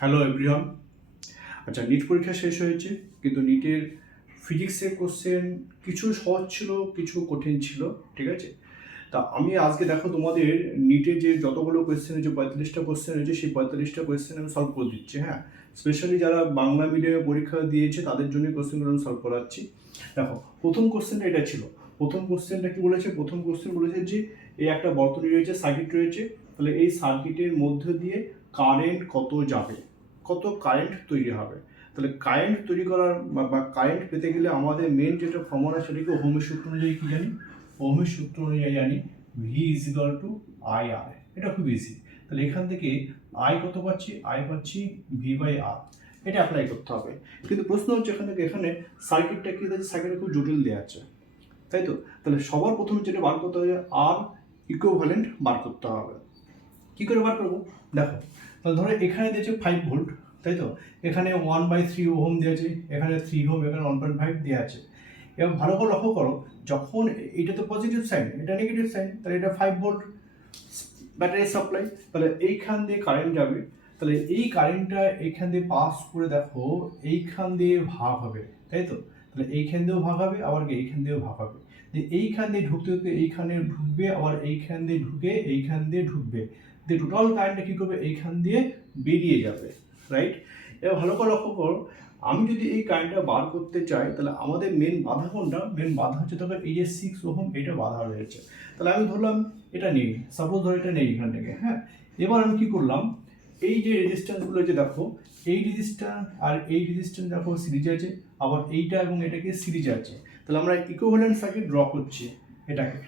Hello everyone. আচ্ছা, NEET পরীক্ষা শেষ হয়েছে, কিন্তু নিটের ফিজিক্সের কোশ্চেন কিছু সহজ ছিল, কিছু কঠিন ছিল, ঠিক আছে? তা আমি আজকে দেখো তোমাদের নিটে যে যতগুলো কোয়েশ্চেন হয়েছে, 45টা কোয়েশ্চেন হয়েছে, সেই 45টা কোয়েশ্চেন আমি সলভ করে দিচ্ছি। হ্যাঁ, স্পেশালি যারা বাংলা মিডিয়ামে পরীক্ষা দিয়েছে তাদের জন্য কোয়েশ্চেনগুলো আমি সলভ করাচ্ছি। দেখো, প্রথম কোয়েশ্চেনটা এটা ছিল। প্রথম কোয়েশ্চেনটা কি বলেছে? প্রথম কোয়েশ্চেন বলেছে যে এই একটা বর্তনী রয়েছে, সার্কিট রয়েছে, তাহলে এই সার্কিটের মধ্য দিয়ে কারেন্ট কত যাবে, কত কারেন্ট তৈরি হবে। তাহলে কারেন্ট তৈরি করার বা কারেন্ট পেতে গেলে আমাদের মেন যেটা ফর্মুলা, সেটাকে ওহমের সূত্র অনুযায়ী কি জানি? ওহমের সূত্র অনুযায়ী জানি V is equal to I R. এটা খুব ইজি। তাহলে এখান থেকে আই কত পাচ্ছি? আই পাচ্ছি ভি বাই আর। এটা অ্যাপ্লাই করতে হবে। কিন্তু প্রশ্ন হচ্ছে এখানে সার্কিটটা কি আছে? সার্কিটটা খুব জটিল দেওয়া আছে, তাই তো? তাহলে সবার প্রথমে যেটা বার করতে হবে, আর ইকুইভ্যালেন্ট বার করতে হবে। কি করে বার করবো? দেখো, তাহলে ধরো এখানে দিয়েছে 5 ভোল্ট, তাই তো? এখানে 1/3 ওহম দেওয়া আছে, এখানে 3 ওহম, এখানে 1.5 দেওয়া আছে। এবার ভালো করে লক্ষ্য করো, যখন এটা তো পজিটিভ সাইন, এটা নেগেটিভ সাইন, তাহলে এটা 5 ভোল্ট ব্যাটারি সাপ্লাই, তাহলে এইখান দিয়ে কারেন্ট যাবে। তাহলে এই কারেন্টটা এইখান দিয়ে পাস করে দেখো এইখান দিয়ে ভাগ হবে, তাই তো? তাহলে এইখান দিয়েও ভাগ হবে, আবার এইখান দিয়েও ভাগ হবে। এইখান দিয়ে ঢুকতে ঢুকতে এইখানে ঢুকবে, আবার এইখান দিয়ে ঢুকে এইখান দিয়ে ঢুকবে। টোটাল কারেন্টটা কী করবে? এইখান দিয়ে বেরিয়ে যাবে, রাইট? এবার ভালো করে লক্ষ্য করো, আমি যদি এই কারেন্টটা বার করতে চাই, তাহলে আমাদের মেন বাধা কোনটা? মেন বাধা হচ্ছে তবে এই যে 6 ওহম, এটা বাধা রয়েছে। তাহলে আমি ধরলাম এটা নেই, সাপোজ ধরো এটা নেই এখান থেকে। হ্যাঁ, এবার আমি কি করলাম, এই যে রেজিস্ট্যান্সগুলো যে দেখো, এই রেজিস্ট্যান্স আর এই রেজিস্ট্যান্স দেখো সিরিজে আছে, আবার এইটা এবং এটাকে সিরিজে আছে। তাহলে আমরা ইকুইভ্যালেন্ট সার্কিট ড্র করছি। এটাকে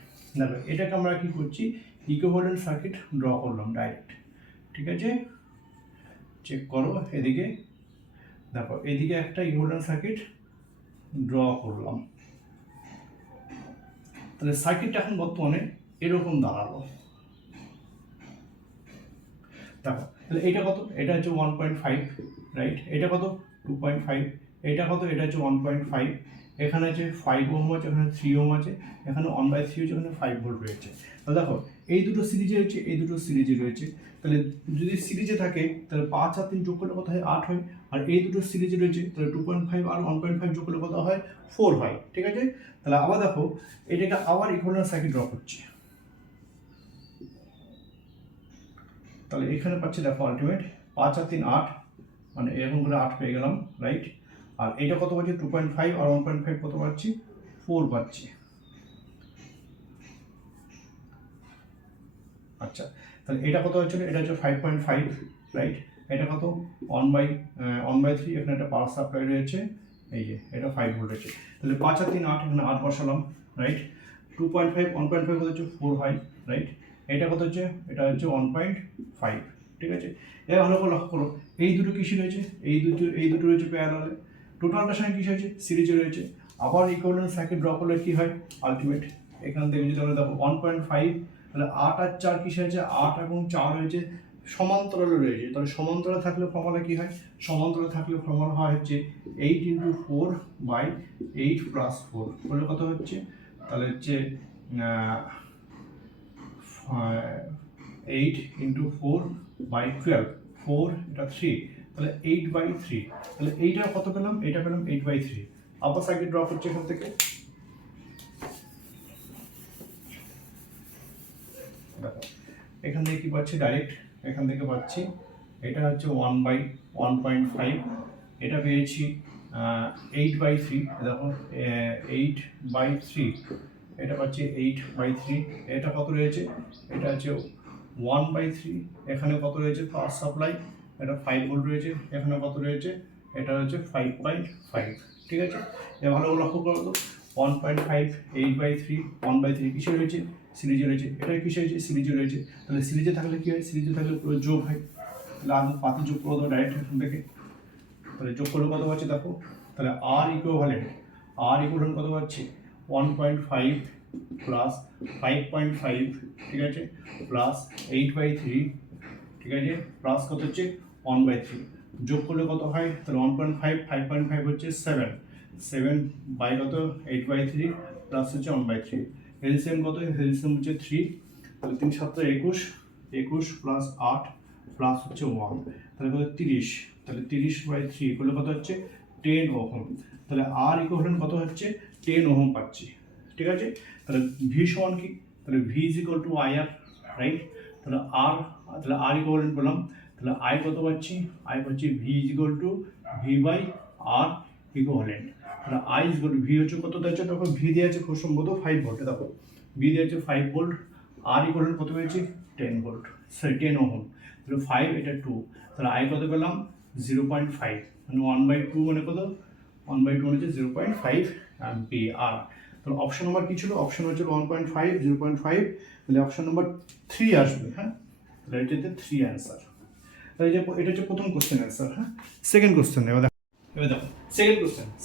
দেখো, এটাকে আমরা কি করছি? ইকুইভ্যালেন্ট সার্কিট ড্র করলাম ডাইরেক্ট, ঠিক আছে? চেক করো এদিকে, দেখো এদিকে একটা ইকুইভ্যালেন্ট সার্কিট ড্র করলাম। তাহলে সার্কিটটা এখন বর্তমানে এরকম দাঁড়ালো। দেখো, তাহলে এটা কত? এটা হচ্ছে 1.5, রাইট? এটা কত? 2.5। এটা কত? এটা হচ্ছে 1.5। এখানে আছে 5 ওহম আছে, এখানে 3 ওহম আছে, এখানে 1/3 হচ্ছে, এখানে 5 ভোল্ট রয়েছে। তাহলে দেখো, এই দুটো সিরিজে রয়েছে, এই দুটো সিরিজে রয়েছে। তাহলে যদি সিরিজে থাকে, তাহলে 5 আর 3 যোগ করলে কত হয়? 8 হয়। আর এই দুটো সিরিজে রয়েছে, তাহলে 2.5 আর 1.5 যোগ করলে কত হয়? 4 হয়, ঠিক আছে? তাহলে আবার দেখো, এটাকে আবার ইকুইভ্যালেন্ট সার্কিট ড্র করছি। তাহলে এখানে পাচ্ছি দেখো আলটিমেট 5 আর 3 8, মানে এরকম করে 8 পেয়ে গেলাম, রাইট? আর এটা কত পাচ্ছি? 2.5 আর 1.5 কত পাচ্ছি? 4 পাচ্ছি। আচ্ছা, তাহলে এটা কত হচ্ছিল? এটা হচ্ছে 5.5, রাইট? এটা কত? 1/3। এখানে একটা পাওয়ার সাপ্লাই রয়েছে, এই যে এটা 5 ভোল্ট আছে। তাহলে 5 আর 3 8, এখানে 8 বসালাম, রাইট? 2.5 1.5 কত হচ্ছে? 4 হয়, রাইট? এটা কত হচ্ছে? এটা হচ্ছে 1.5, ঠিক আছে? এবার ভালো করে লক্ষ্য করো, এই দুটো কিসে রয়েছে? এই দুটো রয়েছে প্যারালালে। টোটালটার সঙ্গে কিসে হয়েছে? সিরিজে রয়েছে। আবার ইকুইভ্যালেন্ট সার্কিট ড্র করলে কি হয় আলটিমেট? এখান থেকে যদি আমরা দেখো 1.5, তাহলে 8 আর 4 কিসে হয়েছে? 8 এবং 4 হয়েছে সমান্তরালে রয়েছে। তাহলে সমান্তরালে থাকলে ফর্মুলা কি হয়? সমান্তরালে থাকলে ফর্মুলা হয় হচ্ছে 8 × 4/8 + 4 করলে কত হচ্ছে? তাহলে হচ্ছে 8 × 4/12, 4 এটা 3, তাহলে 8/3। তাহলে এইটা কত পেলাম? এটা পেলাম 8/3। আবার সার্কিট ড্র করছি এখান থেকে। দেখো, এখান থেকে কি পাচ্ছি? ডাইরেক্ট এখান থেকে পাচ্ছি এটা হচ্ছে 1/1.5, এটা পেয়েছি 8/3। দেখো 8/3, এটা পাচ্ছি 8/3। এটা কত রয়েছে? এটা হচ্ছে 1/3। এখানে কত রয়েছে? পাওয়ার সাপ্লাই, এটা 5 ভোল্ট রয়েছে। এখানে কত রয়েছে? এটা হচ্ছে 5.5, ঠিক আছে? এবার ভালো করে লক্ষ্য করো তো, 1.5 8/3 1/3 কিসে রয়েছে? সিরিজে রয়েছে। এটা কিসে রয়েছে? সিরিজে রয়েছে। তাহলে সিরিজে থাকলে কি হয়? সিরিজে থাকলে পুরো যোগ হয়। তাহলে আমি পাতি যোগ করে দেবো ডাইরেক্ট এখান থেকে। তাহলে যোগ করলে কত পাচ্ছি দেখো, তাহলে আর ইকুইভ্যালেন্ট কত পাচ্ছি? 1.5 প্লাস 5.5, ঠিক আছে, প্লাস 8/3, ঠিক আছে, প্লাস কত হচ্ছে? 1/3। যোগ করলে কত হয়? তাহলে 1.5 5.5 হচ্ছে 7 বাই কত? 8/3 প্লাস হচ্ছে 1/3। এলসিএম কত? এলসিএম হচ্ছে 3। তাহলে 3 7 21 প্লাস 8 প্লাস হচ্ছে 1, তাহলে কত 30, তাহলে 30/3 করলে কত হচ্ছে 10 ওহম। তাহলে আর ইকুইভ্যালেন্ট কত হচ্ছে 10 ওহম পাচ্ছি, ঠিক আছে। তাহলে ভি সমান কি, তাহলে V is equal to I R, right. তাহলে আর, তাহলে আর ইকুইভ্যালেন্ট পেলাম, তাহলে আই কত পাচ্ছি, আই পাচ্ছি V is equal to V by R equivalent. তাহলে I is equal to V হচ্ছে কত দিয়েছে, তখন ভি দেওয়া আছে খুব সম্ভবত 5 ভোল্ট, দেখো ভি দেওয়া আছে 5 ভোল্ট, আর ইকুইভ্যালেন্ট কত পেয়েছি 10 ভোল্ট, সরি 10 ওহম। তাহলে 5 এটা 2, তাহলে আই কত পেলাম 0.5, মানে 1/2 মানে কত 1/2 হচ্ছে 0.5 অ্যাম্পিয়ার। তাহলে অপশন নাম্বার কি ছিল, অপশন হচ্ছে 1.5 0.5, তাহলে অপশন নাম্বার 3 আসবে। হ্যাঁ, তাহলে এটা হচ্ছে 3 অ্যান্সার। তাহলে এটা হচ্ছে প্রথম কোশ্চেন অ্যান্সার। হ্যাঁ, সেকেন্ড কোশ্চেন এবার দেখো,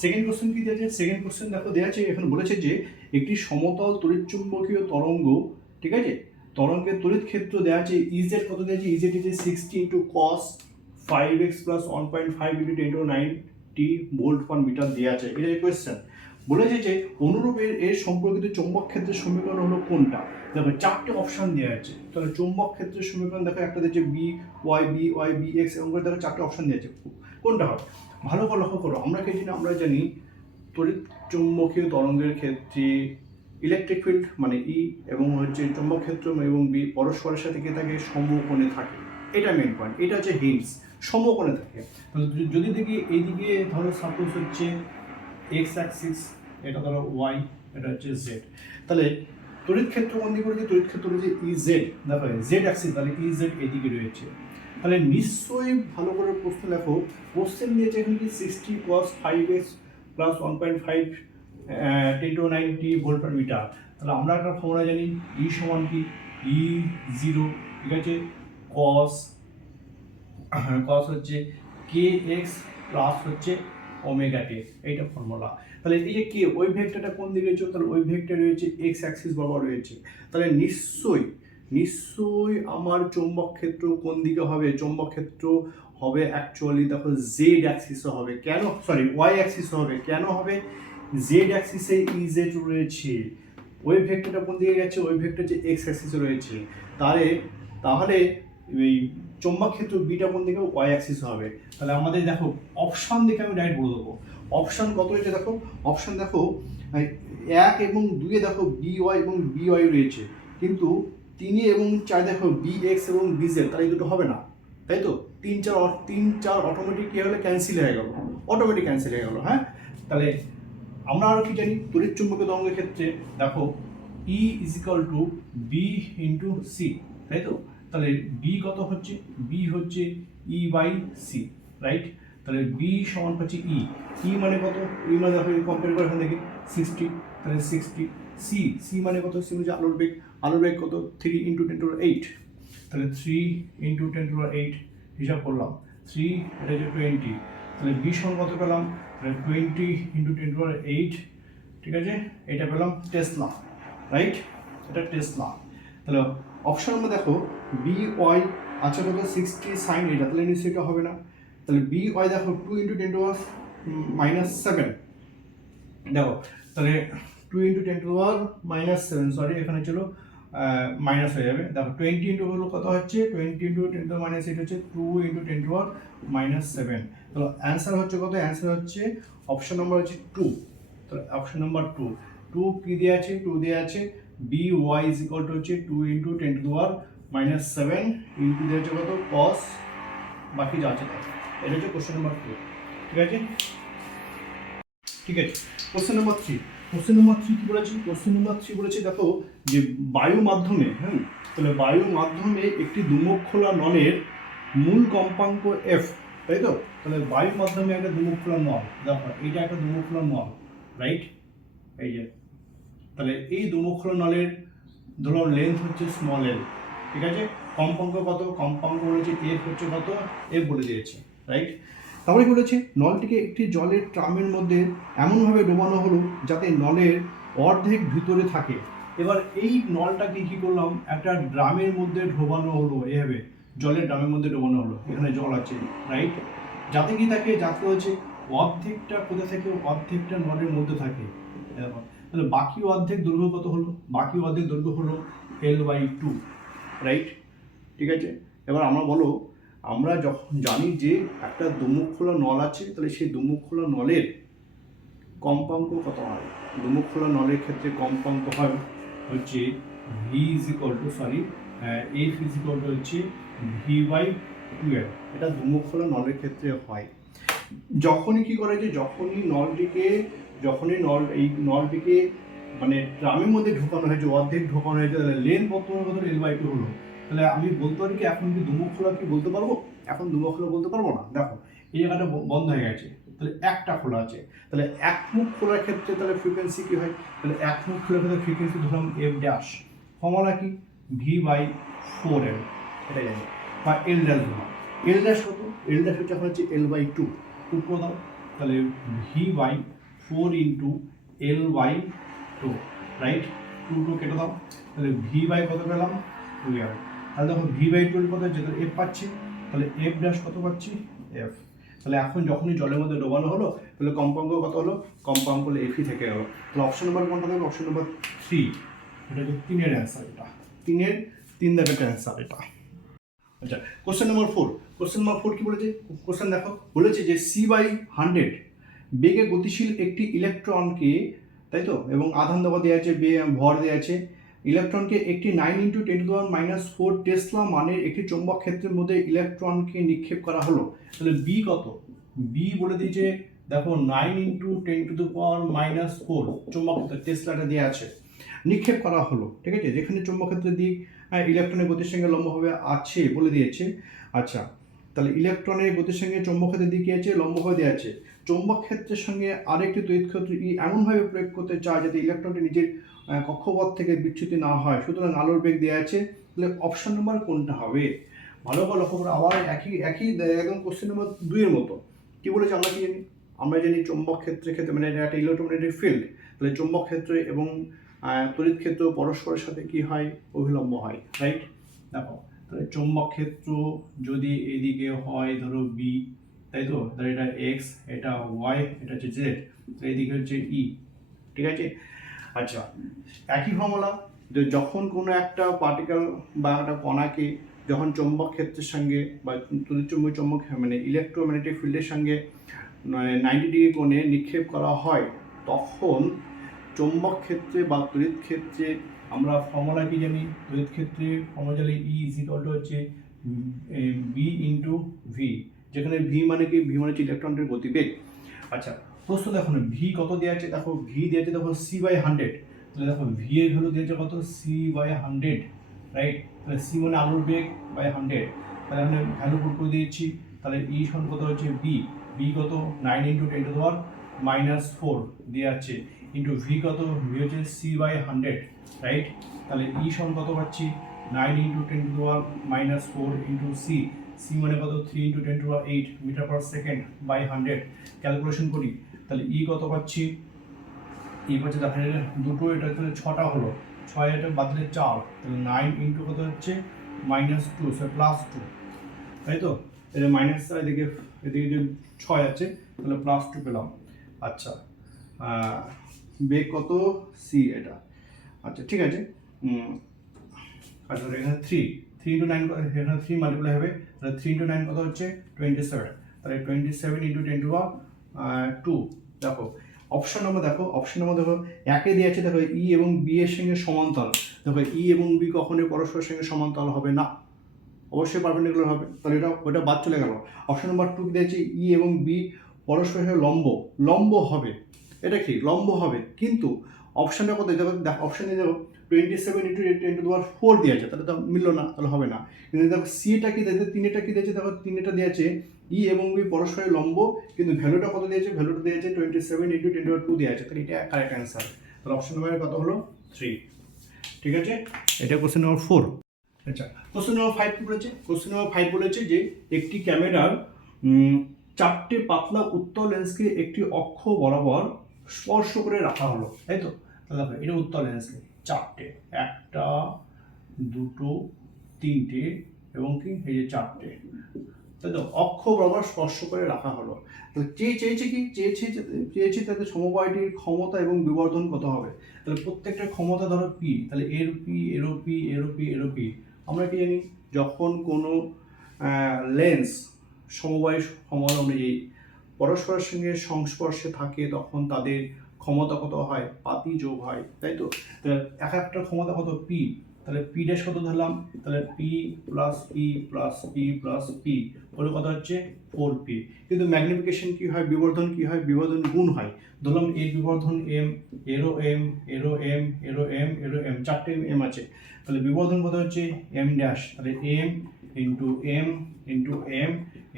সেকেন্ড কোশ্চেন কি দিয়েছে, সেকেন্ড কোশ্চেন দেখো দেওয়া আছে, এখন বলেছে যে একটি সমতল তড়িৎচুম্বকীয় তরঙ্গ, ঠিক আছে, তরঙ্গের তড়িৎ ক্ষেত্র দেওয়া আছে ইজেড কত দেওয়া আছে, E Z is 60 × cos 5x + 1.5 × 10⁹ volt per metre দেওয়া আছে। এটা কোয়েশ্চেন বলেছে যে অনুরূপ এর সম্পর্কিত চৌম্বক ক্ষেত্রের সমীকরণ হলো কোনটা। দেখো 4টে অপশন দেওয়া আছে, তাহলে চৌম্বক ক্ষেত্রের সমীকরণ দেখো একটা দিয়েছে বি ওয়াই বি এক্স, এবং করে দেখো 4টে অপশন দিয়েছে, কোনটা হবে ভালো করে লক্ষ্য করো। আমরা জানি তড়িৎ চৌম্বকীয় তরঙ্গের ক্ষেত্রে ইলেকট্রিক ফিল্ড মানে ই এবং হচ্ছে চৌম্বক ক্ষেত্র এবং বি পরস্পরের সাথে কি থাকে, সমকোণে থাকে, এটা মেন পয়েন্ট, এটা হচ্ছে হিন্টস, সমকোণে থাকে। তাহলে যদি দেখি এইদিকে ধরো সাপোজ হচ্ছে এক্স অ্যাক্সিস, এটা ধরো ওয়াই, এটা হচ্ছে জেড, তাহলে তড়িৎ ক্ষেত্র কোন দিকে রয়েছে, তড়িৎ ক্ষেত্র রয়েছে ই জেড, দেখো জেড অ্যাক্সিস, তাহলে ই জেড এদিকে রয়েছে। তাহলে নিশ্চয়ই ভালো করে প্রশ্ন লেখো, কোশ্চেন দিয়েছে এখানে কি 60 cos 5x + 1.5 10⁹ volt per metre. তাহলে আমরা একটা ফর্মুলা জানি, ই সমান কি E0, ঠিক আছে, cos হচ্ছে kx প্লাস হচ্ছে ওমেগা টি, এইটা ফর্মুলা। তাহলে এই যে কে ওই ভেক্টরটা কোন দিকে রয়েছে, তাহলে ওই ভেক্টর রয়েছে এক্স অ্যাক্সিস বরাবর রয়েছে। তাহলে নিশ্চয়ই আমার চৌম্বক ক্ষেত্র কোন দিকে হবে, চৌম্বক ক্ষেত্র হবে অ্যাকচুয়ালি দেখো জেড অ্যাক্সিসে হবে, কেন সরি ওয়াই অ্যাক্সিসে হবে, কেন হবে, জেড অ্যাক্সিসে ইজেড রয়েছে, ওই ভেক্টরটা কোন দিকে গেছে, ওই ভেক্টর যে এক্স অ্যাক্সিসে রয়েছে, তাহলে এই চৌম্বক ক্ষেত্র বিটা কোন দিকে, ওয়াই অ্যাক্সিস হবে। তাহলে আমাদের দেখো অপশন দেখে আমি ডাইরেক্ট বলে দেবো, অপশন কত হয়েছে দেখো, অপশন দেখো 1 এবং 2 দেখো বি ওয়াই এবং বি ওয়াই রয়েছে, কিন্তু 3 এবং 4 দেখো বি এক্স এবং বি জেড, তাহলে এই দুটো হবে না, তাই তো 3 4 অটোমেটিক কি হলো, ক্যান্সেল হয়ে গেল, অটোমেটিক ক্যান্সেল হয়ে গেল। হ্যাঁ, তাহলে আমরা আরও কি জানি, তড়িৎ চুম্বকীয় তরঙ্গের ক্ষেত্রে দেখো E = B × C, তাই তো। তাহলে বি কত হচ্ছে, বি হচ্ছে E/C, রাইট। তাহলে বি সমান পাচ্ছি ই মানে কত, ই মানে দেখো কম্পেয়ার করে এখান থেকে 60, তাহলে 60, সি মানে কত, সি হচ্ছে আলোর বেগ কত 3 × 10⁸, তাহলে 3 × 10⁸ হিসাব করলাম, 3 এটা হচ্ছে 20, তাহলে বি সমান কত পেলাম, তাহলে 20 × 10⁸, ঠিক আছে, এটা পেলাম টেসলা, রাইট, এটা টেসলা। তাহলে অপশন আমরা দেখো বি ওয়াই আচ্ছা কত 60 sin এটা, তাহলে নিশ্চয়ই এটা হবে না। তাহলে বি ওয়াই দেখো 2 × 10⁻⁷, দেখো তাহলে 2 × 10⁻⁷, সরি এখানে ছিল মাইনাস হয়ে যাবে, দেখো 20 ইন্টু হলো কত হচ্ছে 20 × 10⁻⁸ হচ্ছে 2 × 10⁻⁷, তাহলে অ্যান্সার হচ্ছে কত, অ্যান্সার হচ্ছে অপশন নাম্বার হচ্ছে 2। তাহলে অপশন নাম্বার 2 কি দেওয়া আছে, 2 দেওয়া আছে বি ওয়াই = হচ্ছে 2 × 10⁻⁷ ইন্টু দেওয়া আছে কত cos, বাকি যা আছে এটা হচ্ছে কোশ্চেন নাম্বার 2, ঠিক আছে। কোশ্চেন নাম্বার 3 কি বলেছি, কোশ্চেন নাম্বার 3 বলেছে দেখো যে বায়ু মাধ্যমে, হ্যাঁ, তাহলে বায়ু মাধ্যমে একটি দুমুখ খোলা নলের মূল কম্পাঙ্ক এফ, তাই তো। তাহলে বায়ু মাধ্যমে একটা দুমুখ খোলা নল, দেখো এইটা একটা দুমুখ খোলা নল, রাইট, এই যে, তাহলে এই দুমুখ খোলা নলের ধরো লেন্থ হচ্ছে স্মল এল, ঠিক আছে, কম্পাঙ্ক কত, কম্পাঙ্ক বলেছে এফ হচ্ছে কত, এফ বলে দিয়েছে, রাইট। তারপরে বলেছে নলটিকে একটি জলের ট্রামের মধ্যে এমনভাবে ডোবানো হলো যাতে নলের অর্ধেক ভিতরে থাকে। এবার এই নলটাকে কি করলাম, একটা ড্রামের মধ্যে ডোবানো হলো, এভাবে জলের ড্রামের মধ্যে ডোবানো হলো, এখানে জল আছে, রাইট, যাতে কি থাকে, যাতে হচ্ছে অর্ধেকটা কোথা থেকে, অর্ধেকটা নলের মধ্যে থাকে, এরকম। তাহলে বাকি অর্ধেক দৈর্ঘ্য কত হলো, বাকি অর্ধেক দৈর্ঘ্য হলো L/2, রাইট, ঠিক আছে। এবার আমরা বলো আমরা যখন জানি যে একটা দুমুখ খোলা নল আছে, তাহলে সেই দুমুখ খোলা নলের কম্পাঙ্ক কত হয়? দুমুখ খোলা নলের ক্ষেত্রে কম্পাঙ্ক হয় হচ্ছে V is equal two F is equal to হচ্ছে ভি বাই 12। এটা দুমুখ খোলা নলের ক্ষেত্রে হয়। যখনই কি করে যে যখনই এই নলটিকে মানে ড্রামের মধ্যে ঢোকানো হয়েছে, অর্ধেক ঢোকানো হয়েছে, তাহলে লেন বর্তমানের কথা L/2 হলো। তাহলে আমি বলতে পারি কি এখন কি দুমুখ খোলা কি বলতে পারবো? এখন দুমুখ খোলা বলতে পারবো না। দেখো এই জায়গাটা বন্ধ হয়ে গেছে, তাহলে একটা খোলা আছে। তাহলে এক মুখ খোলার ক্ষেত্রে তাহলে ফ্রিকোয়েন্সি কি হয়? তাহলে এক মুখ খোলার ক্ষেত্রে ফ্রিকোয়েন্সি ধরলাম এফ ড্যাশ, ফর্মুলা কি V/4L, এটা জানি, বা এল ড্যাশ ধরলাম। এল ড্যাশ কত? এল ড্যাশ হচ্ছে এখন হচ্ছে L/2, টু করে দাও, তাহলে V/4 ইন্টু L/2, রাইট? 2 কেটে দাও, তাহলে ভি বাই কত পেলাম? 12। তাহলে দেখো V/12 কত হচ্ছে? তাহলে এফ পাচ্ছি, তাহলে এফ ড্যাশ কত পাচ্ছি? এফ। তাহলে এখন যখনই জলের মধ্যে ডোবানো হলো, তাহলে কম্পাঙ্ক কত হলো? কম্পাঙ্ক হলো এফই থেকে গেলো। তাহলে অপশন নাম্বার কোনটা দেবে? অপশন নাম্বার 3, এটা হচ্ছে 3-এর অ্যান্সার। এটা 3 দাগের অ্যান্সার এটা। আচ্ছা, কোশ্চেন নাম্বার 4। কোশ্চেন নাম্বার 4 কি বলেছে? কোশ্চেন দেখো, বলেছে যে C/100 বেগে গতিশীল একটি ইলেকট্রনকে, তাই তো, এবং আধান দেওয়া দেওয়া আছে, ভর দেওয়া আছে, ইলেকট্রনকে একটি 9 × 10⁻⁴ টেসলা মানের একটি চৌম্বক ক্ষেত্রের মধ্যে ইলেকট্রনকে নিক্ষেপ করা হলো। তাহলে বি কত? বি বলে দিয়েছে, দেখো 9 × 10⁻⁴ চৌম্বক ক্ষেত্র টেসলাটা দেওয়া আছে, নিক্ষেপ করা হলো, ঠিক আছে, যেখানে চৌম্বক ক্ষেত্রের দিক ইলেকট্রনের গতির সঙ্গে লম্বভাবে আছে বলে দিয়েছে। আচ্ছা, তাহলে ইলেকট্রনের গতির সঙ্গে চৌম্বক ক্ষেত্রের দিক কি আছে? লম্বভাবে দেওয়া আছে। চৌম্বক ক্ষেত্রের সঙ্গে আরেকটি তড়িৎ ক্ষেত্র ই এমনভাবে প্রয়োগ করতে চায় যাতে ইলেকট্রনটি নিজের কক্ষপথ থেকে বিচ্যুতি না হয়, সুতরাং আলোর বেগ দেওয়া আছে। তাহলে অপশন নাম্বার কোনটা হবে? ভালো করে লক্ষ্য করে, আবার একই একদম কোশ্চেন নাম্বার 2-এর মতো। কি বলেছে আমরা কি জানি? আমরা জানি চৌম্বক ক্ষেত্রে মানে একটা ইলেকট্রোম্যাগনেটিক ফিল্ড, তাহলে চৌম্বক ক্ষেত্র এবং তড়িৎ ক্ষেত্র পরস্পরের সাথে কি হয়? অভিলম্ব হয়, রাইট? দেখো, তাহলে চৌম্বক ক্ষেত্র যদি এদিকে হয় ধরো বি, তাই তো, তাহলে এটা এক্স, এটা ওয়াই, এটা হচ্ছে জেড, এইদিকে হচ্ছে ই, ঠিক আছে? আচ্ছা, একই ফর্মুলা, যে যখন কোনো একটা পার্টিকেল বা একটা কণাকে যখন চৌম্বক ক্ষেত্রের সঙ্গে বা তড়িৎচুম্বকীয় চৌম্বক মানে ইলেকট্রোম্যাগনেটিক ফিল্ডের সঙ্গে 90 ডিগ্রি কোণে নিক্ষেপ করা হয়, তখন চৌম্বক ক্ষেত্রে বা তড়িৎ ক্ষেত্রে আমরা ফর্মুলা কি জানি? তড়িৎ ক্ষেত্রে ফর্মুলা জানি ই ইজ ইকুয়াল টু হচ্ছে বি ইন্টু ভি, যেখানে ভি মানে কি? ভি মানে হচ্ছে ইলেকট্রনের গতিবেগ। আচ্ছা, প্রশ্ন দেখো না, ভি কত দেওয়া আছে? দেখো ভি দিয়েছে, দেখো C/100, তাহলে দেখো ভি এর ভ্যালু দিয়েছে কত? C/100, right? তাহলে সি মানে আলোর বেগ বাই 100, তাহলে আমরা ভ্যালু পুট করে দিয়েছি। তাহলে ই সমান কত হচ্ছে? বি কত? 9 × 10⁻⁴ দিয়ে আছে, ইন্টু ভি কত? ভি হচ্ছে C/100, রাইট? তাহলে ই সমান কত পাচ্ছি? 9 × 10⁻⁴ ইন্টু সি, সি মানে কত? 3 × 10⁸ metre per second by 100। Calculation করি, তাহলে ই কত পাচ্ছি? ই পাচ্ছে, দেখা যায় দুটো, এটা তাহলে 6টা হলো, 6 এটা বাদলে 4, তাহলে 9 ইন্টু কত হচ্ছে? -2, সো +2, তাই তো? এটা মাইনাস, এদিকে যে 6 আছে, তাহলে +2 পেলাম। আচ্ছা, বেগ কত? সি এটা। আচ্ছা, ঠিক আছে। আচ্ছা, এখানে 3 × 9, এখানে 3 মাল্টিপ্লাই হবে, তাহলে 3 × 9 কত হচ্ছে? 27, তাহলে 27 × 10⁻²। দেখো অপশন নাম্বার, দেখো একে দিয়ে আছে, দেখো ই এবং বি এর সঙ্গে সমান্তরাল। দেখো ই এবং বি কখনোই পরস্পরের সঙ্গে সমান্তরাল হবে না, অবশ্যই পারপেন্ডিকুলার হবে, তাহলে ওটা বাদ চলে গেল। অপশন নাম্বার 2 দিয়েছে ই এবং বি পরস্পরের সঙ্গে লম্ব হবে, এটা কি? লম্ব হবে, কিন্তু অপশনটা কত? দেখো অপশনে দেখো 27 × 10⁻4 দিয়ে আছে, তাহলে তো মিললো না, তাহলে হবে না। কিন্তু দেখো সিটা কি দিয়েছে? 3টা কি দিয়েছে? দেখো 3টা দিয়েছে ই এবং বি পরস্পরের লম্ব, কিন্তু ভ্যালুটা কত দিয়েছে? ভ্যালুটা দিয়েছে 27 × 10⁻2 দিয়ে আছে, তাহলে এটা কারেক্ট অ্যান্সার। তাহলে অপশন নাম্বার কত হলো? 3, ঠিক আছে? এটা কোশ্চেন নাম্বার 4। আচ্ছা, কোশ্চেন নাম্বার 5 বলেছে। কোশ্চেন নাম্বার 5 বলেছে যে একটি ক্যামেরার 4টে পাতলা উত্তল লেন্সকে একটি অক্ষ বরাবর স্পর্শ করে রাখা হলো, তাই তো? তাহলে দেখো এটা উত্তল লেন্সকে 4টে, 1টা 2টো 3টে এবং কি এই যে 4টে, তাই তো, অক্ষ বরাবর স্পর্শ করে রাখা হলো। তাহলে চেয়েছে তাদের সমবায়টির ক্ষমতা এবং বিবর্ধন কত হবে? তাহলে প্রত্যেকটা ক্ষমতা ধরো পি, তাহলে এর পি, এরও পি, এরও পি, এরও পি। আমরা কি জানি? যখন কোনো লেন্স সমবায় সমান অনুযায়ী পরস্পরের সঙ্গে সংস্পর্শে থাকে তখন তাদের ক্ষমতা কত হয়, পাতি যোগ হয়, তাই তো। তাহলে এক একটা ক্ষমতা কত, পি, তাহলে পি ড্যাশ কত ধরলাম, তাহলে P plus P plus P plus P ওর কত হচ্ছে 4p। কিন্তু ম্যাগনিফিকেশন কি হয়, বিবর্ধন কি হয়, বিবর্ধন গুণ হয়। ধরলাম এর বিবর্ধন এম, এরও এম, এরও এম, এরও এম, এরও এম, চারটে এম আছে, তাহলে বিবর্ধন কত হচ্ছে এম ড্যাশ, তাহলে M into M into M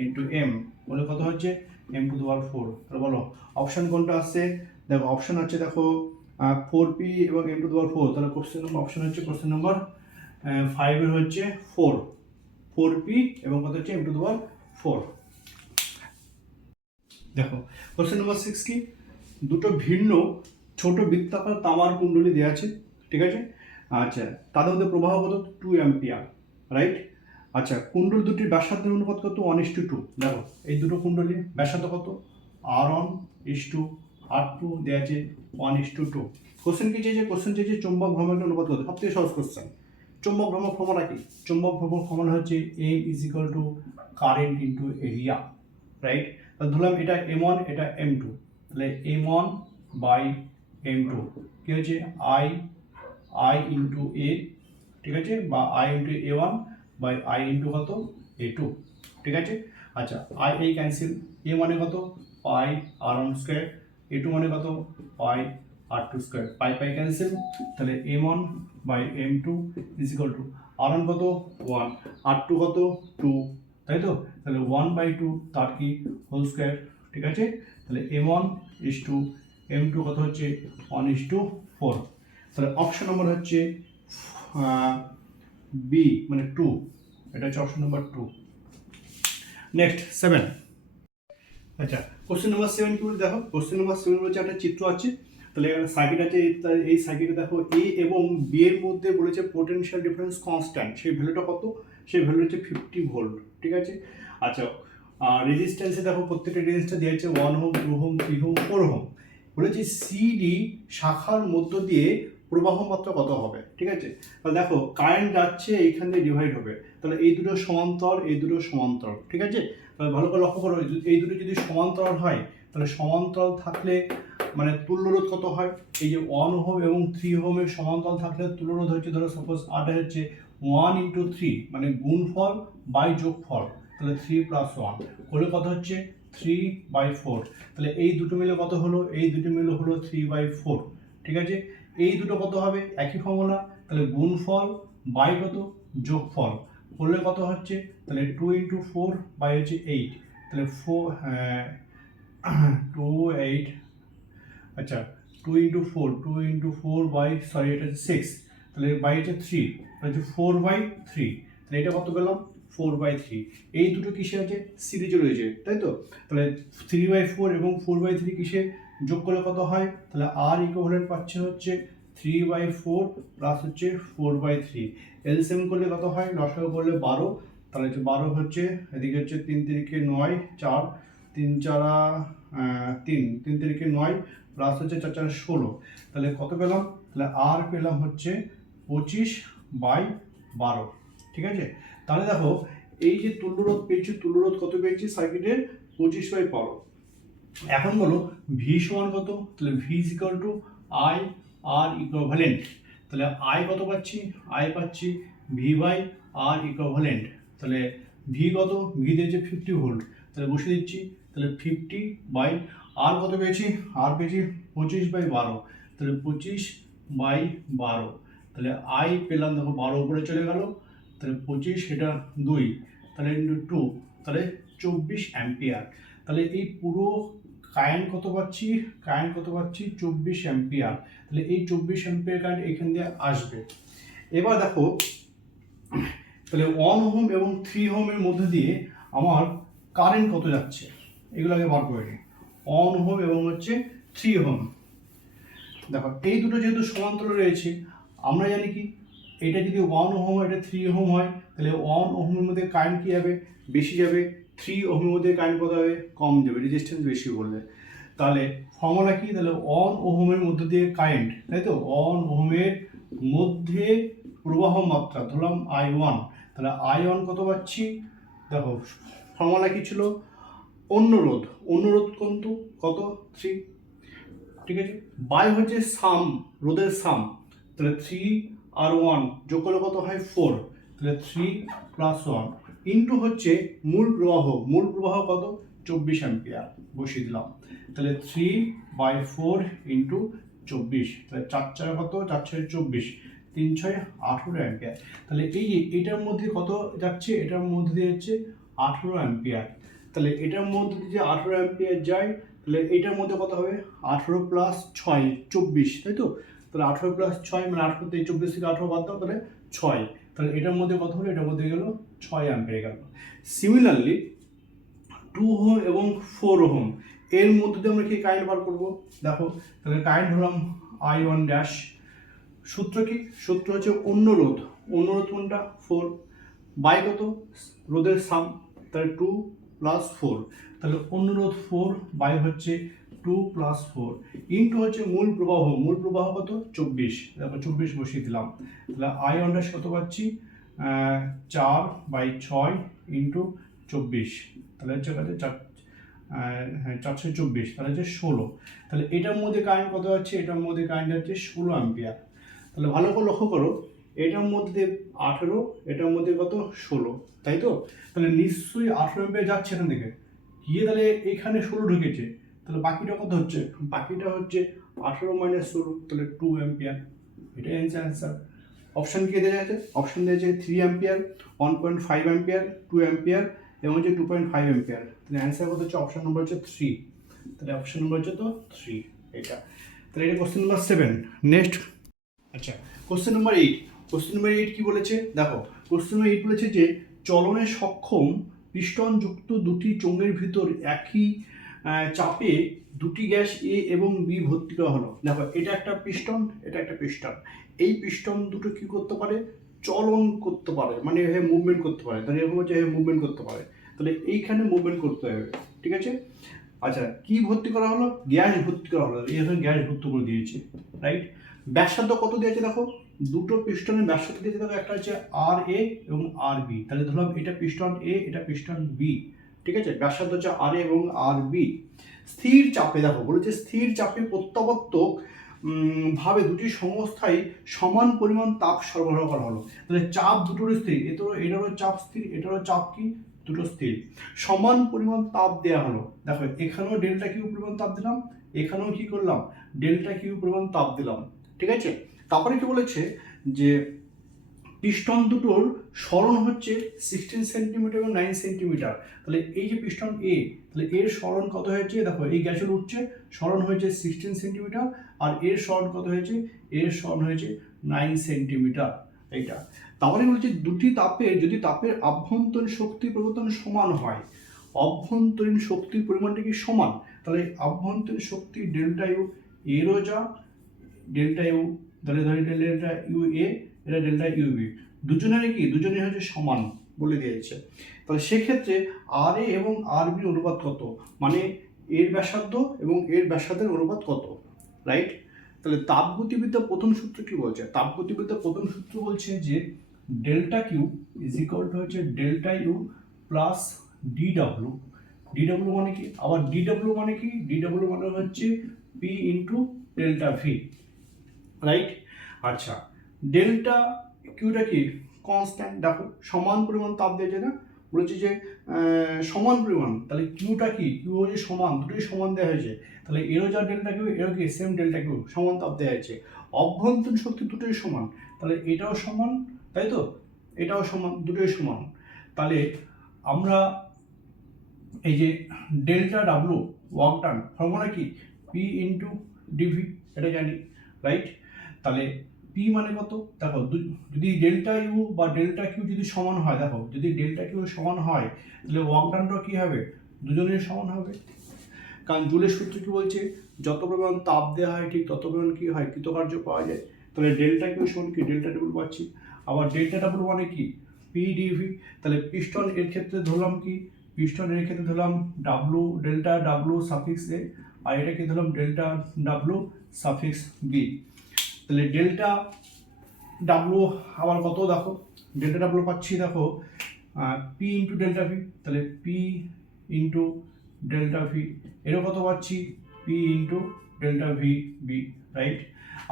into M বলে কত হচ্ছে এম টু দি পাওয়ার 4। তাহলে বলো অপশন কোনটা আসছে, দেখো অপশন হচ্ছে দেখো 4p এবং এম টু দি পাওয়ার 4। তাহলে কোশ্চেন নম্বর অপশন হচ্ছে কোশ্চেন নম্বর 5 এর হচ্ছে 4p এবং কত হচ্ছে এম টু দি পাওয়ার 4। দেখো কোশ্চেন নম্বর 6 কি, দুটো ভিন্ন ছোট বৃত্তাকার তামার কুণ্ডলী দেওয়া আছে, ঠিক আছে। আচ্ছা, তাদের মধ্যে প্রবাহ কত 2 অ্যাম্পিয়ার, রাইট। আচ্ছা, কুণ্ডলী দুটির ব্যাসার্ধের অনুপাত কত 1:2। দেখো এই দুটো কুণ্ডলীর ব্যাসার্ধ কত R1:2, R2 দেওয়া আছে 1:2। কোশ্চেন কি চেয়েছে, কোশ্চেন চেয়েছে চৌম্বক ভ্রমণের অনুপাত কত, সবথেকে সহজ কোশ্চেন। চৌম্বক ভ্রমণ ক্ষমতা কি, চৌম্বক ভ্রমণ ক্ষমতা হচ্ছে M = current into area, right. তাহলে ধরলাম এটা M1 এটা M2, তাহলে M1/M2 কি হচ্ছে I ইন্টু A, ঠিক আছে, বা I into A1 by I into কত A2, ঠিক আছে। আচ্ছা, I এই ক্যান্সেল, A মানে কত পাই R1 স্কয়ার, A2 মানে কত পাই R2 স্কয়ার, পাই পাই ক্যান্সেল, তাহলে M1/M2 R1 কত 1, R2 কত 2, তাই তো। তাহলে 1/2 তার কি হোল স্কয়ার, ঠিক আছে। তাহলে M1:M2 কত হচ্ছে 1:4। তাহলে অপশন নম্বর হচ্ছে বি মানে 2, এটা হচ্ছে অপশন নম্বর 2। নেক্সট 7। আচ্ছা, কোশ্চেন নম্বর 7 কি বলে দেখো, কোশ্চেন নম্বর 7 বলছে একটা চিত্র আছে, তাহলে একটা সার্কিট আছে, এই সার্কিটে দেখো এ এবং বি এর মধ্যে বলেছে পোটেনশিয়াল ডিফারেন্স কনস্ট্যান্ট, সেই ভ্যালুটা কত, সেই ভ্যালু হচ্ছে 50 ভোল্ট, ঠিক আছে। আচ্ছা, রেজিস্ট্যান্সে দেখো প্রত্যেকটা রেজিস্ট্যান্স দেওয়া আছে 1 ওহম 2 ওহম 3 ওহম 4 ওহম, বলেছে সিডি শাখার মধ্য দিয়ে প্রবাহ মাত্রা কত হবে, ঠিক আছে। তাহলে দেখো কারেন্ট যাচ্ছে এইখান দিয়ে ডিভাইড হবে, তাহলে এই দুটো সমান্তর, এই দুটো সমান্তর, ঠিক আছে। তাহলে ভালো করে লক্ষ্য করো, এই দুটো যদি সমান্তরাল হয় তাহলে সমান্তরাল থাকলে মানে তুল্যরোধ কত হয়, এই যে 1 ওহম এবং 3 ওহমের সমান্তরাল থাকলে তুল্যরোধ হচ্ছে ধরো সাপোজ আটা হচ্ছে 1 ইন্টু 3 মানে গুণফল বাই যোগফল, তাহলে 3 + 1 করলে কত হচ্ছে 3/4। তাহলে এই দুটো মিলে কত হলো, এই দুটো মিলে হলো 3/4, ঠিক আছে। এই দুটো কত হবে, একই ফর্মুলা, তাহলে গুণফল বাই কত যোগফল করলে কত হচ্ছে, তাহলে 2 × 4 বাই হচ্ছে 8, তাহলে 2 8, আচ্ছা 2 × 4 বাই সরি এটা হচ্ছে 6, তাহলে বাই হচ্ছে 3, হচ্ছে 4/3, তাহলে এটা কত পেলাম 4/3। এই দুটো কিসে আছে, সিরিজে রয়েছে, তাই তো। তাহলে 3/4 এবং 4/3 কিসে যোগ করলে কত হয়, তাহলে আর ইকুইভ্যালেন্ট পাচ্ছে হচ্ছে 3/4 প্লাস হচ্ছে 4/3, এলসিএম করলে কত হয়, লসাগু করলে 12, তাহলে হচ্ছে 12 হচ্ছে এদিকে হচ্ছে 3 × 3 = 9, 4 3 4 3 3 × 3 = 9 প্লাস হচ্ছে 4 4 16, তাহলে কত পেলাম, তাহলে আর পেলাম হচ্ছে 25/12, ঠিক আছে। তাহলে দেখো এই যে তুল্যরোধ পেয়েছি, তুল্যরোধ কত পেয়েছি সার্কিটের 25/12। এখন বলো ভি সমান কত, তাহলে ভি = I R ইকুইভ্যালেন্ট, তাহলে I কত পাচ্ছি, I পাচ্ছি V/R ইকুইভ্যালেন্ট, তাহলে ভি কত, ভি দিয়েছে 50 ভোল্ট, তাহলে বসিয়ে দিচ্ছি, তাহলে 50/R কত পেয়েছি, আর পেয়েছি 25/12, তাহলে 25/12, তাহলে I পেলাম দেখো 12 উপরে চলে গেল, তাহলে 25 এটা 2, তাহলে ইন্টু 2, তাহলে 24 অ্যাম্পিয়ার। তাহলে এই পুরো কারেন্ট কত পাচ্ছি, কারেন্ট কত পাচ্ছি 24 অ্যাম্পিয়ার, তাহলে এই 24 অ্যাম্পিয়ার কারেন্ট এখান দিয়ে আসবে। এবার দেখো তাহলে 1 ওহম এবং 3 ওহমের মধ্যে দিয়ে আমার কারেন্ট কত যাচ্ছে, এগুলো আগে বার করে নিই। 1 ওহম এবং হচ্ছে 3 ওহম, দেখো এই দুটো যেহেতু সমান্তরাল রয়েছে, আমরা জানি কি এটা যদি 1 ওহম এটা 3 ওহম হয়, তাহলে 1 ওহমের মধ্যে কারেন্ট কি যাবে, বেশি যাবে, 3 ওহমের মধ্যে কারেন্ট কত হবে, কম যাবে, রেজিস্ট্যান্স বেশি করলে। তাহলে ফর্মুলা কি, তাহলে 1 ওহমের মধ্যে দিয়ে কারেন্ট, তাই তো 1 ওহমের মধ্যে প্রবাহ মাত্রা ধরলাম I1, তাহলে I1 কত পাচ্ছি দেখো ফর্মুলা কি ছিল, অনুরোধ, অনুরোধ কিন্তু কত 3, ঠিক আছে, বাই হচ্ছে সাম, রোধের সাম, তাহলে 3 আর 1 যোগ করলে কত হয় 4, তাহলে 3 প্লাস 1 ইন্টু হচ্ছে মূল প্রবাহ, মূল প্রবাহ কত 24 অ্যাম্পিয়ার বসিয়ে দিলাম, তাহলে 3/4 ইন্টু 24, তাহলে 4 4 কত 4 6 24, 3 6 18 অ্যাম্পিয়ার। তাহলে এই যে এটার মধ্যে কত যাচ্ছে, এটার মধ্যে দিয়ে হচ্ছে 18 অ্যাম্পিয়ার, তাহলে এটার মধ্যে দিয়ে যে 18 অ্যাম্পিয়ার যায়, তাহলে এটার মধ্যে কত হবে 18 প্লাস 6 24, তাই তো, তাহলে 18 প্লাস 6 মানে 18 থেকে 24 থেকে 18 বাদ দাও, তাহলে 6, তাহলে এটার মধ্যে কত হলো, এটার মধ্যে গেল 6 অ্যাম্পিয়ার গেল। সিমিলারলি 2 ওহম এবং 4 ওহম এর মধ্যে দিয়ে আমরা কি কারেন্ট বার করবো, দেখো তাহলে কারেন্ট হলাম I1 ড্যাশ, সূত্র কি, সূত্র হচ্ছে অনুরোধ, অনুরোধ কোনটা 4 বাই কত রোধের সাম, তাহলে 2 প্লাস 4, তাহলে অনুরোধ 4 বাই হচ্ছে 2 প্লাস 4 ইন্টু হচ্ছে মূল প্রবাহ, মূল প্রবাহ কত 24, তারপর 24 বসিয়ে দিলাম, তাহলে I1 ড্যাশ কত পাচ্ছি 4/6 ইন্টু 24, তাহলে হচ্ছে কত 424, তাহলে হচ্ছে 16, তাহলে এটার মধ্যে কারেন্ট কত যাচ্ছে, এটার মধ্যে কারেন্ট যাচ্ছে 16 অ্যাম্পিয়ার। তাহলে ভালো করে লক্ষ্য করো, এটার মধ্যে 18, এটার মধ্যে কত 16, তাই তো, তাহলে নিশ্চয়ই 18 অ্যাম্পিয়ার যাচ্ছে এখান থেকে গিয়ে, তাহলে এখানে 16 ঢুকেছে, তাহলে বাকিটা কত হচ্ছে, বাকিটা হচ্ছে 18 মাইনাস 16, তাহলে 2 অ্যাম্পিয়ার, এটাই অ্যান্সার। অপশান কি দেওয়া আছে, অপশান দেওয়া আছে 3 অ্যাম্পিয়ার, 1.5 অ্যাম্পিয়ার, 2 অ্যাম্পিয়ার এবং হচ্ছে 2.5 অ্যাম্পিয়ার, তাহলে অ্যান্সার কত হচ্ছে অপশান নম্বর হচ্ছে 3, তাহলে অপশান নম্বর হচ্ছে তো 3 এটা। তাহলে এটা কোশ্চেন নাম্বার 7। নেক্সট, আচ্ছা কোশ্চেন নাম্বার 8, কোশ্চেন নাম্বার 8 কি বলেছে দেখো, কোশ্চেন নাম্বার 8 বলেছে যে চলনে সক্ষম পিস্টন যুক্ত দুটি চোঙের ভিতর একই চাপে দুটি গ্যাস এ এবং বি ভর্তি করা হলো। দেখো এটা একটা পিস্টন, এটা একটা পিস্টন, এই পিস্টন দুটো কি করতে পারে, চলন করতে পারে, মানে এভাবে মুভমেন্ট করতে পারে, তাহলে এরকম হচ্ছে এভাবে মুভমেন্ট করতে পারে, তাহলে এইখানে মুভমেন্ট করতে হবে, ঠিক আছে। আচ্ছা কি ভর্তি করা হলো, গ্যাস ভর্তি করা হলো, এখানে গ্যাস ভর্তি করে দিয়েছে, রাইট। ব্যাসার্ধ কত দিয়েছে দেখো, দুটো পিস্টনের ব্যাসার্ধ দিয়েছে দেখো, একটা হচ্ছে আর এ এবং আর বি, তাহলে ধরলাম এটা পিস্টন এ, এটা পিস্টন বি, ঠিক আছে, ব্যাসার্ধ হচ্ছে আর এ এবং আর বি। স্থির চাপে দেখো বলেছে, স্থির চাপে প্রত্যাবর্তক ভাবে দুটি সংস্থায় সমান পরিমাণ তাপ সরবরাহ করা হলো, তাহলে চাপ দুটোর স্থির, এটারও চাপ স্থির, এটারও চাপ কি দুটো স্থির, সমান পরিমাণ তাপ দেওয়া হলো। দেখো এখানেও ডেল্টা কিউ পরিমাণ তাপ দিলাম, এখানেও কি করলাম ডেল্টা কিউ পরিমাণ তাপ দিলাম, ঠিক আছে। তারপরে কি বলেছে যে পিস্টন দুটোর সরণ হচ্ছে 16 সেন্টিমিটার এবং 9 সেন্টিমিটার, তাহলে এই যে পিস্টন এ, তাহলে এর সরণ কত হয়েছে দেখো, এই গ্যাসের উঠছে সরণ হয়েছে 16 সেন্টিমিটার, আর এর সরণ কত হয়েছে, এর সরণ হয়েছে 9 সেন্টিমিটার, এইটা। তাহলে বলছে দুটি তাপের যদি তাপের আভ্যন্তরীণ শক্তির পরিবর্তন সমান হয়, অভ্যন্তরীণ শক্তির পরিমাণটা কি সমান, তাহলে আভ্যন্তরীণ শক্তি ডেল্টা ইউ, এরও যা ডেল্টা ইউ, তাহলে ধরি ডেল্টা ইউ এ, এটা ডেল্টা ইউ বি, দুজনেরই কি দুজনেই হচ্ছে সমান বলে দিয়েছে, তাহলে সেক্ষেত্রে আর এ এবং আর বি অনুপাত কত, মানে এর ব্যাসার্ধ এবং এর ব্যাসার্ধের অনুপাত কত, রাইট। তাহলে তাপগতিবিদ্যা প্রথম সূত্র কি বলছে, তাপগতিবিদ্যা প্রথম সূত্র বলছে যে delta Q is equal to হচ্ছে delta U plus DW, DW মানে কি, আবার ডিডব্লিউ মানে কি, ডিডব্লিউ মানে হচ্ছে P into delta V, right. আচ্ছা ডেল্টা কিউটা কি কনস্ট্যান্ট, দেখো সমান পরিমাণ তাপ দিয়েছে না, বলেছে যে সমান পরিমাণ, তাহলে কিউটা কি, কিউ হচ্ছে সমান, দুটোই সমান দেওয়া হয়েছে, তাহলে এরও যা ডেল্টা কিউ, এরও কি সেম ডেল্টা কিউ, সমান তাপ দেওয়া হয়েছে, অভ্যন্তরীণ শক্তি দুটোই সমান, তাহলে এটাও সমান, তাই তো, এটাও সমান, দুটোই সমান, তাহলে আমরা এই যে delta W work done formula কি পি ইন্টু ডিভি, এটা জানি, রাইট। তাহলে পি মানে কত দেখো, যদি ডেল্টা ইউ বা ডেল্টা কিউ যদি সমান হয়, দেখো যদি ডেল্টা কিউ সমান হয় তাহলে ওয়ার্ক ডানটা কি হবে, দুজনের সমান হবে, কারণ জুলের সূত্র কি বলছে, যত পরিমাণ তাপ দেওয়া হয় ঠিক তত পরিমাণ কি হয় কৃতকার্য পাওয়া যায়, তাহলে ডেল্টা কিউ সমান কি ডেল্টা ডাবল পাচ্ছি, আবার ডেল্টা ডাবল মানে কি পি ডিভি, তাহলে পিস্টন এর ক্ষেত্রে ধরলাম কি, পিস্টন এর ক্ষেত্রে ধরলাম W, delta W suffix A, আর এটাকে ধরলাম ডেল্টা ডাব্লু সাফিক্স বি, তাহলে ডেল্টা ডাব্লু আবার কত দেখো, ডেল্টা ডাব্লু পাচ্ছি দেখো পি ইন্টু ডেল্টা ভি, তাহলে পি ইন্টু ডেল্টা ভি, এরও কত পাচ্ছি P into delta V B, right.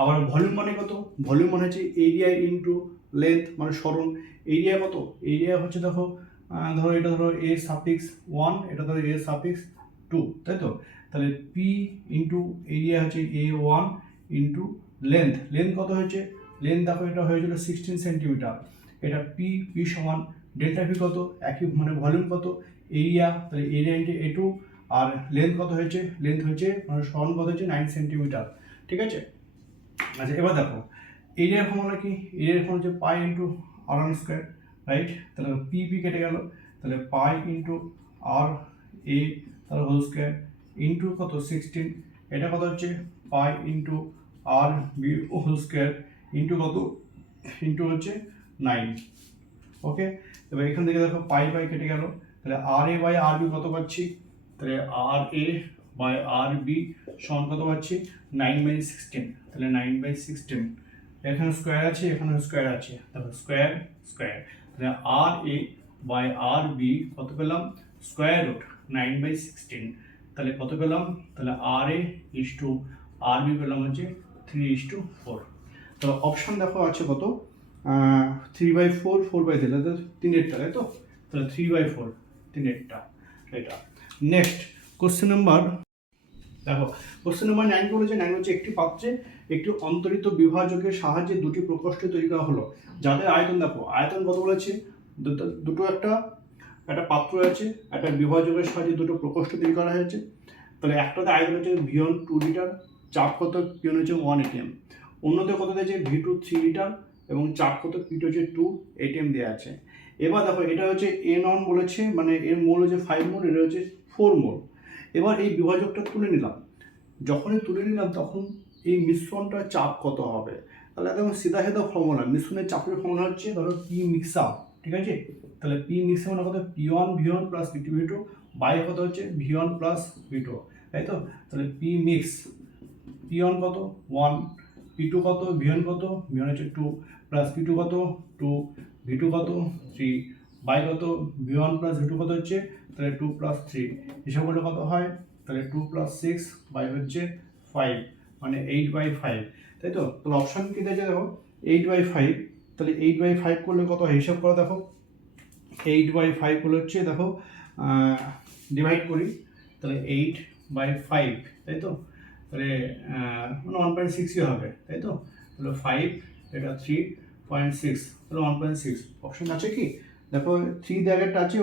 আবার ভলিউম মানে কত, ভলিউম মানে হচ্ছে এরিয়া ইন্টু লেন্থ, মানে সরণ। এরিয়া কত, এরিয়া হচ্ছে দেখো ধরো এটা ধরো এ সাফিক্স 1, এটা ধরো এ সাফিক্স 2, তাই তো। তাহলে পি ইন্টু এরিয়া হচ্ছে A1 ইন্টু লেন্থ, লেন্থ কত হয়েছে, লেন্থ দেখো এটা হয়েছিল 16 সেন্টিমিটার, এটা পি, পি সমান ডেল্টা ভি কত, একই মানে ভলিউম কত এরিয়া, তাহলে এরিয়া ইন্টু A2, আর লেন্থ কত হয়েছে, লেন্থ হয়েছে মানে সরণ কত হয়েছে 9 সেন্টিমিটার, ঠিক আছে। আচ্ছা এবার দেখো এরিয়ার ফর্মুলা কি, এরিয়ার ফর্মুলা হচ্ছে পাই ইন্টু আর ওয়ান স্কোয়ার, রাইট। তাহলে পি পি কেটে গেল, তাহলে পাই ইন্টু আর এ তার হোল স্কোয়ার ইন্টু কত 16, এটা কত হচ্ছে পাই ইন্টু আর বি হোল স্কোয়ার ইন্টু কত, ইন্টু হচ্ছে 9, ওকে। এবার এখান থেকে দেখো পাই পাই কেটে গেল, তাহলে আর এ বাই আর বি কত পাচ্ছি, তাহলে আর এ বাই আর বি সমান কত পাচ্ছি 9/16, তাহলে 9/16, এখানে স্কোয়ার আছে এখানে স্কোয়ার আছে, তাহলে স্কোয়ার স্কোয়ার, তাহলে আর এ বাই আর বি কত পেলাম স্কোয়ার রুট 9/16, তাহলে কত পেলাম, তাহলে আর এ ইস টু আর বি পেলাম হচ্ছে 3:4। তাহলে অপশান দেখো আছে কত 3/4, 4/3, তাহলে 3/8, তাই তো, তাহলে 3/4, 3/8 এটা। নেক্সট কোশ্চেন নাম্বার দেখো, কোশ্চেন নাম্বার 9 বলেছে, 9 হচ্ছে একটি পাত্রে একটি অন্তরিত বিভাজকের সাহায্যে দুটি প্রকোষ্ঠ তৈরি করা হলো, যাদের আয়তন দেখো, আয়তন কত বলেছে, দুটো একটা পাত্র আছে, একটা বিভাজকের সাহায্যে দুটো প্রকোষ্ঠ তৈরি করা হয়েছে, তাহলে একটাতে আয়তন হচ্ছে V1 2 লিটার, চাপ কত P1 হচ্ছে 1 ATM, অন্যতে কত দিয়েছে V2 3 লিটার এবং চাপ কত P2 হচ্ছে 2 ATM দেওয়া আছে। এবার দেখো এটা হচ্ছে N1 বলেছে, মানে এর মোল হচ্ছে 5 মোল, এটা হচ্ছে 4 মোল। এবার এই বিভাজকটা তুলে নিলাম, যখনই তুলে নিলাম তখন এই মিশ্রণটার চাপ কত হবে, তাহলে একদম সিধা সিধা ফর্মুলা, মিশ্রণের চাপের ফর্মুলা হচ্ছে ধরো পি মিক্স আপ, ঠিক আছে। তাহলে পি মিক্স মানে কত P1 V1 plus P2 V2 by কত হচ্ছে V1 প্লাস V2, তাই তো। তাহলে পি মিক্স P1 কত 1, P2 কত, V1 কত, V1 হচ্ছে 2 প্লাস P2 কত 2, V2 কত 3 বাই কত V1 প্লাস V2 কত হচ্ছে, তাহলে 2 প্লাস 3, হিসাব করলে কত হয়, তাহলে 2 প্লাস 6 বাই হচ্ছে 5, মানে 8/5, তাই তো। তাহলে অপশান কি দিয়েছে দেখো 8/5, তাহলে 8/5 করলে কত হয় হিসাব করো দেখো, 8/5 করলে হচ্ছে দেখো ডিভাইড করি, তাহলে 8/5, তাই তো, তাহলে মানে 1.6 হবে, তাই তো। তাহলে 5 এটা 3.6, তাহলে 1.6, অপশন আছে কি দেখো 3 জায়গাটা আছে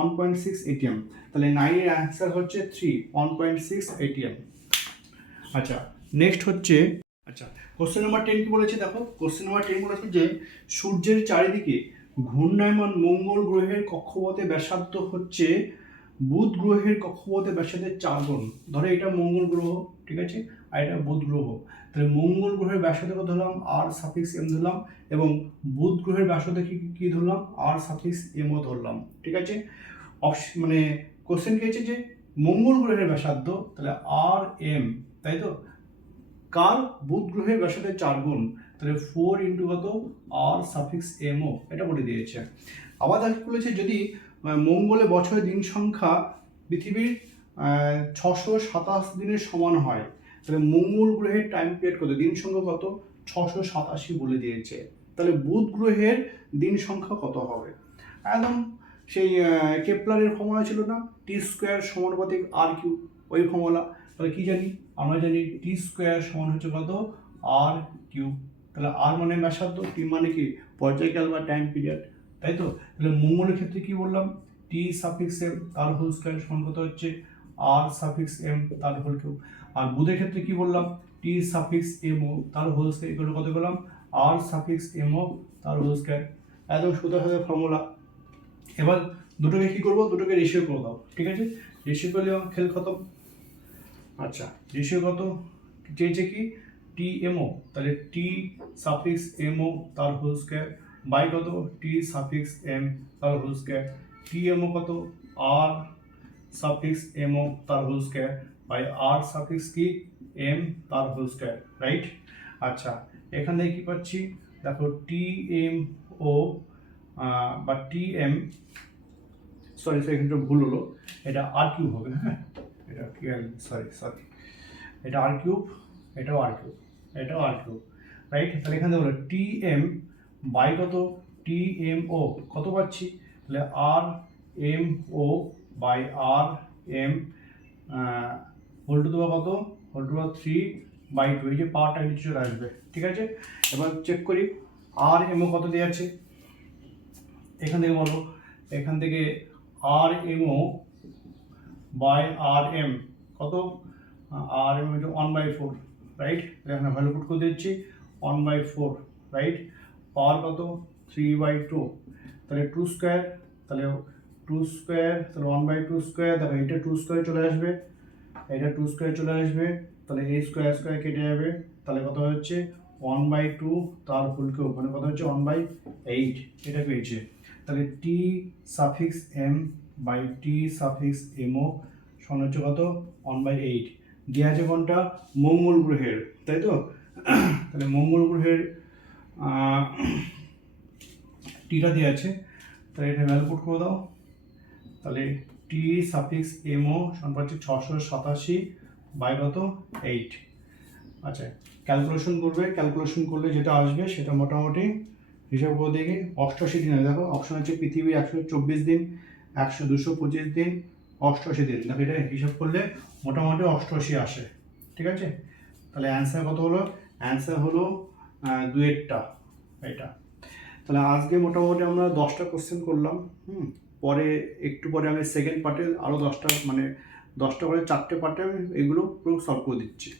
1.6 ATM, তাহলে 9 এর অ্যান্সার হচ্ছে 3 1.6 ATM। আচ্ছা নেক্সট হচ্ছে, আচ্ছা কোশ্চেন নাম্বার 10 কি বলেছে দেখো, কোশ্চেন নাম্বার 10 বলেছে যে সূর্যের চারিদিকে ঘূর্ণায়মান মঙ্গল গ্রহের কক্ষপথে ব্যাসার্ধ হচ্ছে বুধ গ্রহের কক্ষপথে ব্যাসার্ধের 4 গুণ। ধরো এটা মঙ্গল গ্রহ, ঠিক আছে, আর এটা বুধ গ্রহ, তাহলে মঙ্গল গ্রহের ব্যাসার্ধ কত ধরলাম আর সাফিক্স এম ধরলাম, এবং বুধ গ্রহের ব্যাসার্ধ কি ধরলাম আর সাফিক্স এমও ধরলাম, ঠিক আছে। মানে কোশ্চেন কি হচ্ছে যে মঙ্গল গ্রহের ব্যাসার্ধ, তাহলে আর এম, তাই তো, কার বুধ গ্রহের ব্যাসার্ধের 4 গুণ, তাহলে 4 ইন্টু কত আর সাফিক্স এমও, এটা বলে দিয়েছে। আবার তাকে বলেছে যদি মঙ্গলে বছরের দিন সংখ্যা পৃথিবীর 627 দিনের সমান হয়, তাহলে মঙ্গল গ্রহের টাইম পিরিয়ড কত, দিন সংখ্যা কত 687 বলে দিয়েছে, তাহলে বুধ গ্রহের দিন সংখ্যা কত হবে, একদম সেই কেপলারের ফর্মুলা ছিল না, টি স্কোয়ার সমানুপাতিক আর কিউ, ওই ফর্মুলা। তাহলে কি জানি, আমরা জানি টি স্কোয়ার সমান হচ্ছে কত আর কিউব, তাহলে আর মানে ব্যাসার্ধ, টি মানে কি পর্যায়কাল বা টাইম পিরিয়ড, তাই তো। তাহলে মঙ্গলের ক্ষেত্রে কি বললাম টি সাফিক্স এম তার হোল স্কোয়ার সমান কত হচ্ছে আর সাফিক্স এম তার হোল কিউব, আর বুধের ক্ষেত্রে কি বললাম টি সাফিক্স এমও তার হোল স্কোয়ার এগুলো কত বললাম আর সাফিক্স এমও তার হোল স্কোয়ার, একদম সোজা সোজা ফর্মুলা। এবার দুটোকে কি করবো, দুটোকে রেশিও করে দাও, ঠিক আছে, রেশিও করলে আমার খেল খতম। আচ্ছা রেশিও কত চেয়েছে কি টি এমও, তাহলে টি সাফিক্স এমও তার হোল স্কোয়ার বাই কত টি সাফিক্স এম তার হোল স্কোয়ার, টি এমও কত আর সাফিক্স এমও তার whole square by R suffix কি এম তার হোল স্কোয়ার, রাইট। আচ্ছা এখান থেকে কি পাচ্ছি দেখো টি এম ও বা টি এম, সরি এখানে ভুল হলো, এটা আর কিউব হবে, হ্যাঁ এটা সরি এটা আর কিউব, এটাও আর কিউব, এটাও আর কিউব, রাইট। তাহলে এখানে হলো টি এম বাই কত, টি এম ও কত পাচ্ছি, তাহলে R M O by R M whole two দেওয়া কত, হোল টু দেওয়া 3/2, এই যে পাওয়ারটা নিচে চলে আসবে, ঠিক আছে। এবার চেক করি আর এম ও কত দেওয়া আছে, এখান থেকে বলো, এখান থেকে R M O by R M কত, আর এম হচ্ছে 1/4, রাইট। এখানে ভ্যালু পুট করে দিচ্ছি 1/4, রাইট। পাওয়ার কত 3/2, তাহলে 2 স্কোয়ার, তাহলে 2 স্কোয়ার, তাহলে 1/2 স্কোয়ার, দেখো এটা 2 স্কোয়ার চলে আসবে, এটা 2 স্কোয়ার চলে আসবে, তাহলে এই স্কোয়ার স্কোয়ার কেটে যাবে, তাহলে কত হচ্ছে 1/2 তার হোল কিউব, মানে কত হচ্ছে 1/8, এটা পেয়েছে। তাহলে T suffix M by T suffix MO সমান হচ্ছে কত 1/8, দেওয়া আছে কোনটা, মঙ্গল গ্রহের, তাই তো। তাহলে মঙ্গল গ্রহের টিটা দেওয়া আছে, তাহলে এটা ভ্যালু পুট করে দাও, তাহলে টি সাফিক্স এমও সমান পাচ্ছি 687 বাই কত 8। আচ্ছা ক্যালকুলেশন করবে, ক্যালকুলেশন করলে যেটা আসবে সেটা মোটামুটি হিসাব করে দেখি 88 দিন, দেখো অপশন আছে পৃথিবীর 124 দিন, 225 দিন, 88 দিন, দেখো এটা হিসাব করলে মোটামুটি 88 আসে, ঠিক আছে। তাহলে অ্যান্সার কত হলো, অ্যান্সার হলো 2-এরটা, এটা। তাহলে আজকে মোটামুটি আমরা 10টা কোশ্চেন করলাম, পরে একটু পরে আমি সেকেন্ড পার্টে আরও 10টা, মানে 10টা করে 4টে পার্টে আমি এগুলো পুরো সলভ করে দিচ্ছি।